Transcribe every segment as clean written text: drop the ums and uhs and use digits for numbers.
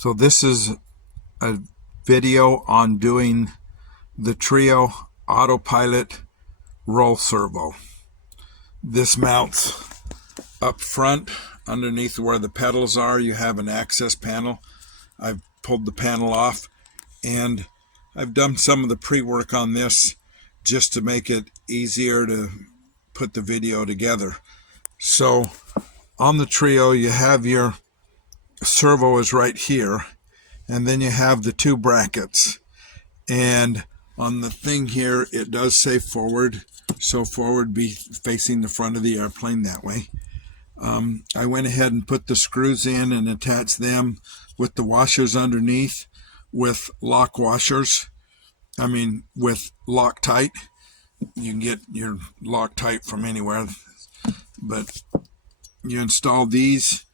So this is a video on doing the Trio Autopilot roll servo. This mounts up front underneath where the pedals are. You have an access panel. I've pulled the panel off and I've done some of the pre-work on this just to make it easier to put the video together. So on the Trio you have your servo is right here, and then you have the two brackets, and on the thing here it does say forward, so forward be facing the front of the airplane that way. I went ahead and put the screws in and attached them with the washers underneath with lock washers. With Loctite. You can get your Loctite from anywhere, but you install these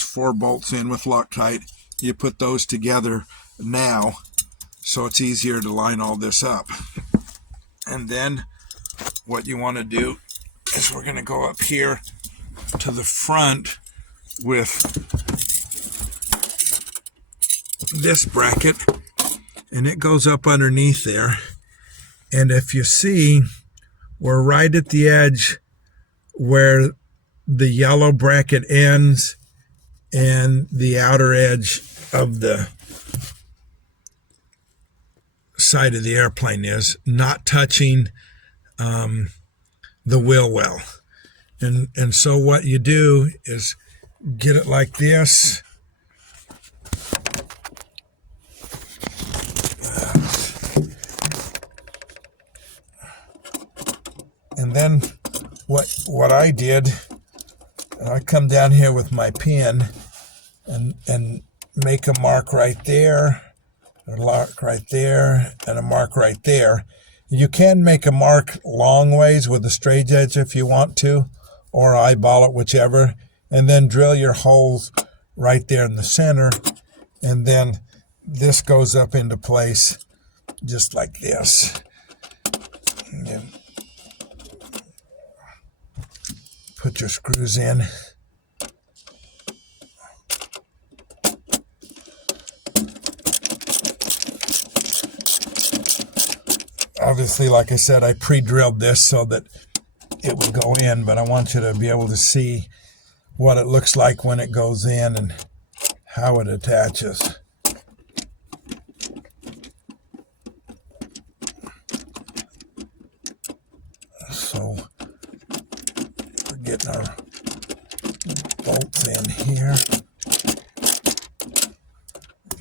4 bolts in with Loctite. You put those together now so it's easier to line all this up. And then what you want to do is we're going to go up here to the front with this bracket, and it goes up underneath there. And if you see, we're right at the edge where the yellow bracket ends and the outer edge of the side of the airplane is, not touching the wheel well. And so what you do is get it like this. And then what I did, I come down here with my pen and make a mark right there, a mark right there, and a mark right there. You can make a mark long ways with a straight edge if you want to, or eyeball it, whichever, and then drill your holes right there in the center, and then this goes up into place just like this. You put your screws in. Obviously, like I said, I pre-drilled this so that it would go in, but I want you to be able to see what it looks like when it goes in and how it attaches. So we're getting our bolts in here.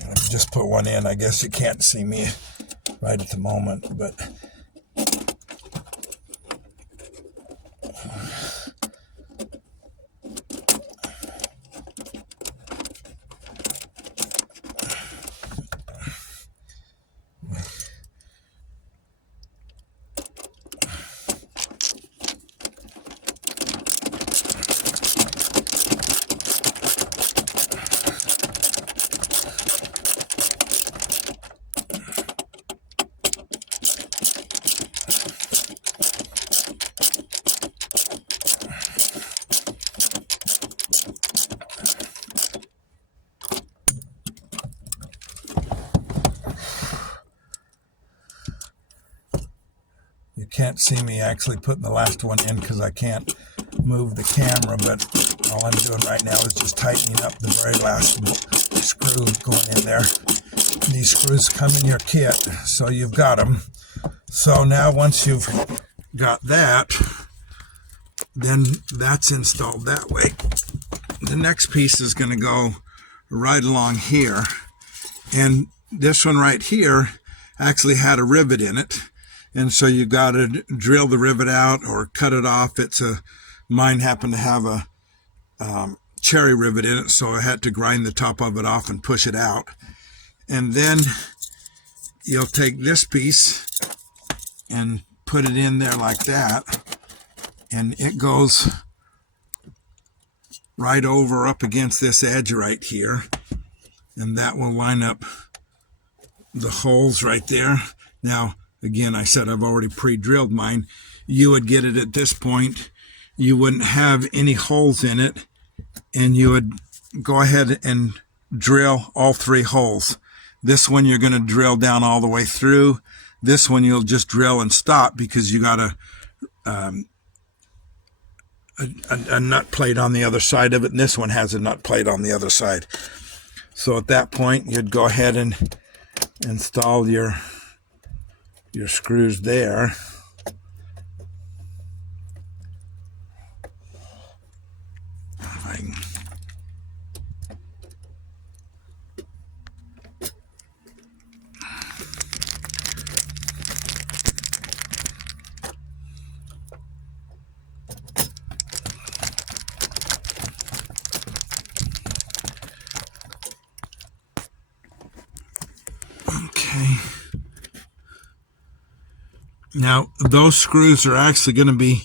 I just put one in. I guess you can't see me right at the moment, but you can't see me actually putting the last one in because I can't move the camera, but all I'm doing right now is just tightening up the very last screw going in there. These screws come in your kit, so you've got them. So now once you've got that, then that's installed that way. The next piece is going to go right along here, and this one right here actually had a rivet in it. And so you got to drill the rivet out or cut it off. Mine happened to have a cherry rivet in it, so I had to grind the top of it off and push it out. And then you'll take this piece and put it in there like that, and it goes right over up against this edge right here, and that will line up the holes right there. Now, again, I said I've already pre-drilled mine. You would get it at this point. You wouldn't have any holes in it, and you would go ahead and drill all 3 holes. This one you're going to drill down all the way through. This one you'll just drill and stop because you got a nut plate on the other side of it, and this one has a nut plate on the other side. So at that point, you'd go ahead and install your screws there. Okay. Now, those screws are actually going to be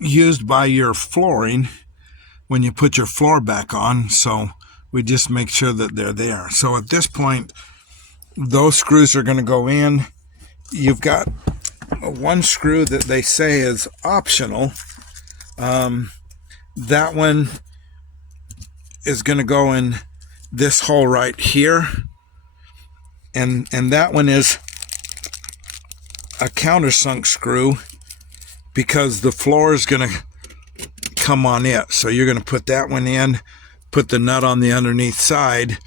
used by your flooring when you put your floor back on, so we just make sure that they're there. So at this point, those screws are going to go in. You've got one screw that they say is optional. That one is going to go in this hole right here, and that one is a countersunk screw because the floor is going to come on it. So you're going to put that one in, put the nut on the underneath side,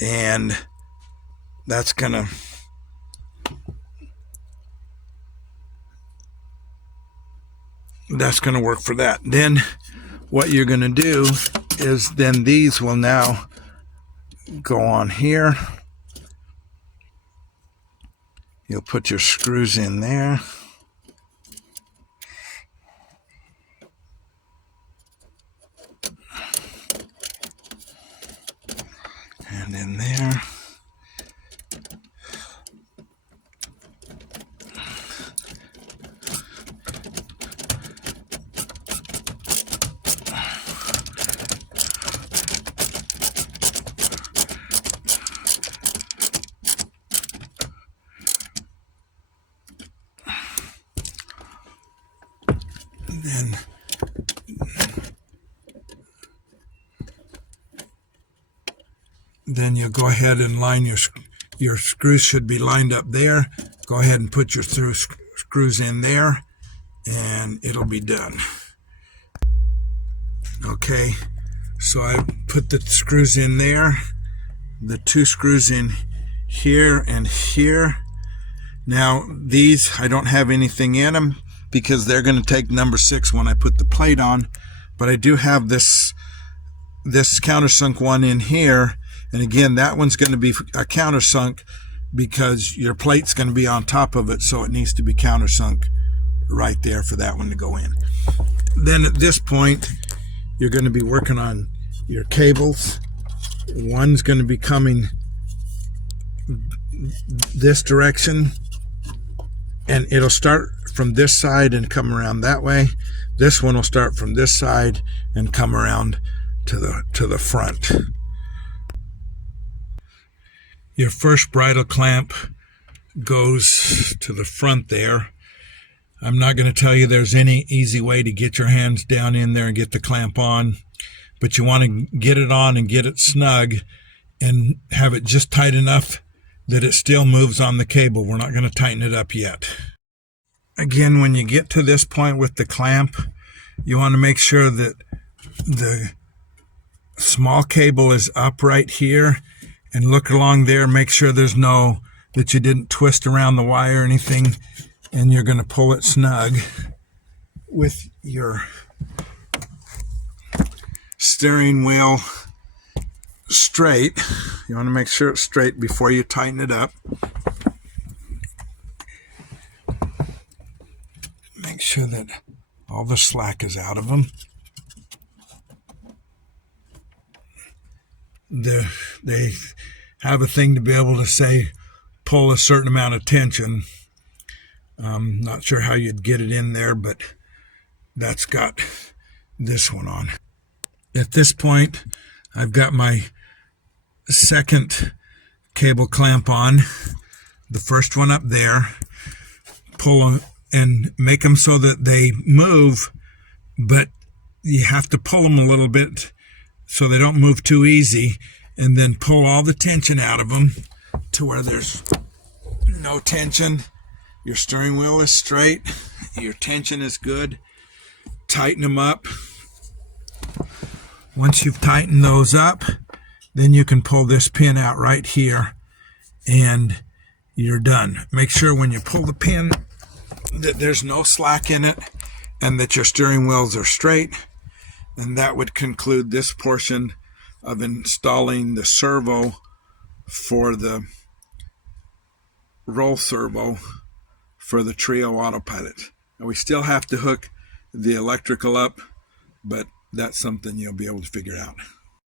and that's going to work for that. Then what you're going to do is then these will now go on here. You'll put your screws in there. And in there. Then you'll go ahead and line your screws should be lined up there. Go ahead and put your screws in there, and it'll be done. Okay, so I put the screws in there, the 2 screws in here and here. Now these, I don't have anything in them because they're going to take number 6 when I put the plate on, but I do have this countersunk one in here. And again, that one's going to be a countersunk because your plate's going to be on top of it, so it needs to be countersunk right there for that one to go in. Then at this point, you're going to be working on your cables. One's going to be coming this direction, and it'll start from this side and come around that way. This one will start from this side and come around to the front. Your first bridle clamp goes to the front there. I'm not going to tell you there's any easy way to get your hands down in there and get the clamp on, but you want to get it on and get it snug and have it just tight enough that it still moves on the cable. We're not going to tighten it up yet. Again, when you get to this point with the clamp, you want to make sure that the small cable is up right here, and look along there, make sure that you didn't twist around the wire or anything, and you're going to pull it snug with your steering wheel straight. You want to make sure it's straight before you tighten it up. Make sure that all the slack is out of them. They have a thing to be able to say pull a certain amount of tension. Not sure how you'd get it in there, but that's got this one on. At this point, I've got my second cable clamp on, the first one up there. Pull them and make them so that they move, but you have to pull them a little bit so they don't move too easy, and then pull all the tension out of them to where there's no tension. Your steering wheel is straight, your tension is good. Tighten them up. Once you've tightened those up, then you can pull this pin out right here and you're done. Make sure when you pull the pin that there's no slack in it and that your steering wheels are straight. And that would conclude this portion of installing the servo for the roll servo for the Trio Autopilot. And we still have to hook the electrical up, but that's something you'll be able to figure out.